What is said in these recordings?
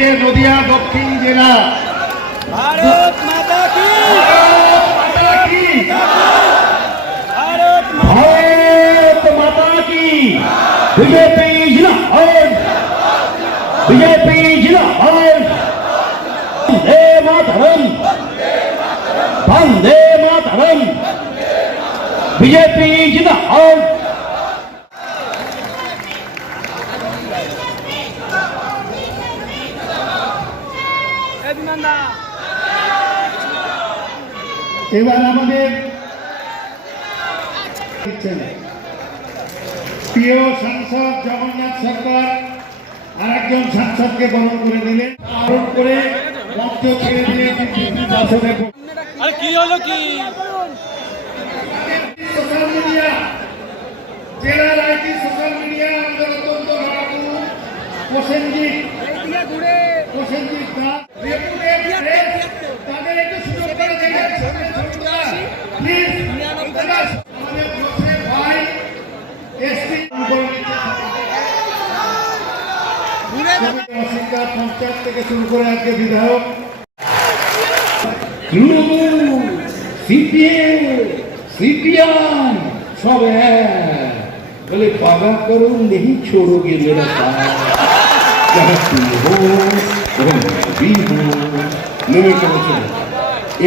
আজকে নদিয়া দক্ষিণ জেলা ভারত মাতা কি মাতা কি ভারত মা- भारत माता की बीजेपी जिंदाबाद बीजेपी जिंदाबाद वंदे मातरम वंदे मातरम बीजेपी जिंदाबाद এই এবার আমাদের প্রিয় সাংসদ জগন্নাথ সরকার আরেকজন সাংসদকে বরণ করে দিলেন বরণ করে মঞ্চ ছেড়ে দিয়ে আসনে আরে কি হলো কি? Social media. জেলার আইটি সোশ্যাল মিডিয়া আমাদের অত্যন্ত প্রসেনজিৎ। প্রসেনজিৎ দাস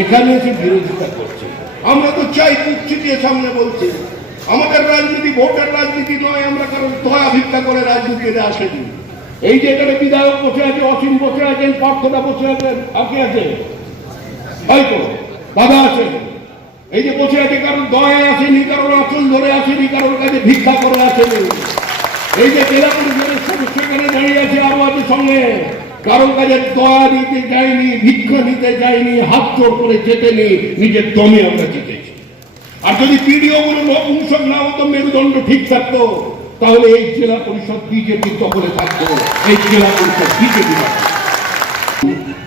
এখানে যে বিরোধিতা করছে আমরা তো চাই উচ্চুটিয়ে সামনে বলছি আমাদের রাজনীতি, ভোটের রাজনীতি নয়, আমরা কারণ দয়া ভিক্ষা করে রাজনীতিতে আসেনি। এই যে এখানে বিধায়ক বসে আছে, অসীম বসে আছেন, পার্থদা বসে আছেন, আপনি আছে তাই তো দাদা আছে। এই যে বসে আছে, কারণ দয়া আসেনি, কারণ আচল ধরে আসেনি, কারোর কাছে ভিক্ষা করে আসেনি। এই যে জেলা পরিষদের সদস্য এখানে দাঁড়িয়ে আছে আরও আছে সঙ্গে। কারোর কাছে দয়া নিতে যায়নি, ভিক্ষা নিতে যায়নি, হাত জোর করে যেতেনি নিজের দমে আমরা জিতেছি আর যদি পিডিও গুলো নপুংসক না হতো, মেরুদণ্ড ঠিক থাকতো। তাহলে এই জেলা পরিষদ বিজেপি দখলে থাকতো এই জেলা পরিষদ বিজেপি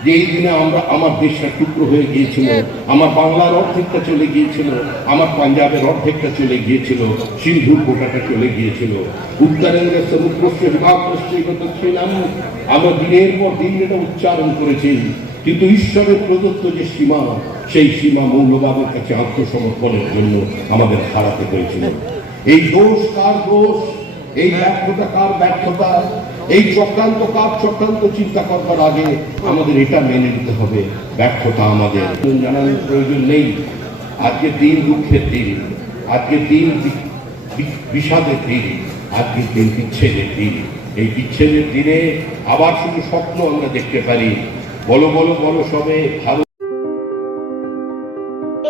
যেই দিনে আমরা আমার দেশটা টুকরো হয়ে গিয়েছিল, আমার বাংলার অর্ধেকটা চলে গিয়েছিল, আমার পাঞ্জাবের অর্ধেকটা চলে গিয়েছিল, সিন্ধুর গোটাটা চলে গিয়েছিল উত্তরেন্দ্রের সমুদ্রস্য আমরা দিনের পর দিন এটা উচ্চারণ করেছি, কিন্তু ঈশ্বরের প্রদত্ত যে সীমা, সেই সীমা মৌলবাদের কাছে আত্মসমর্পণের জন্য আমাদের হারাতে হয়েছিল। এই দোষ কার দোষ এই ব্যর্থতা কার ব্যর্থতা? এই চক্রান্ত কার চক্রান্ত চিন্তা করবার আগে আমাদের এটা মেনে নিতে হবে, ব্যর্থতা আমাদের। জানানোর প্রয়োজন নেই। আজকের দিন দুঃখের দিন। আজকের দিন বিষাদের দিন। আজকের দিন বিচ্ছেদের দিন। এই বিচ্ছেদের দিনে আবার শুধু স্বপ্ন আমরা দেখতে পারি। বলো বলো বলো সবে ভারত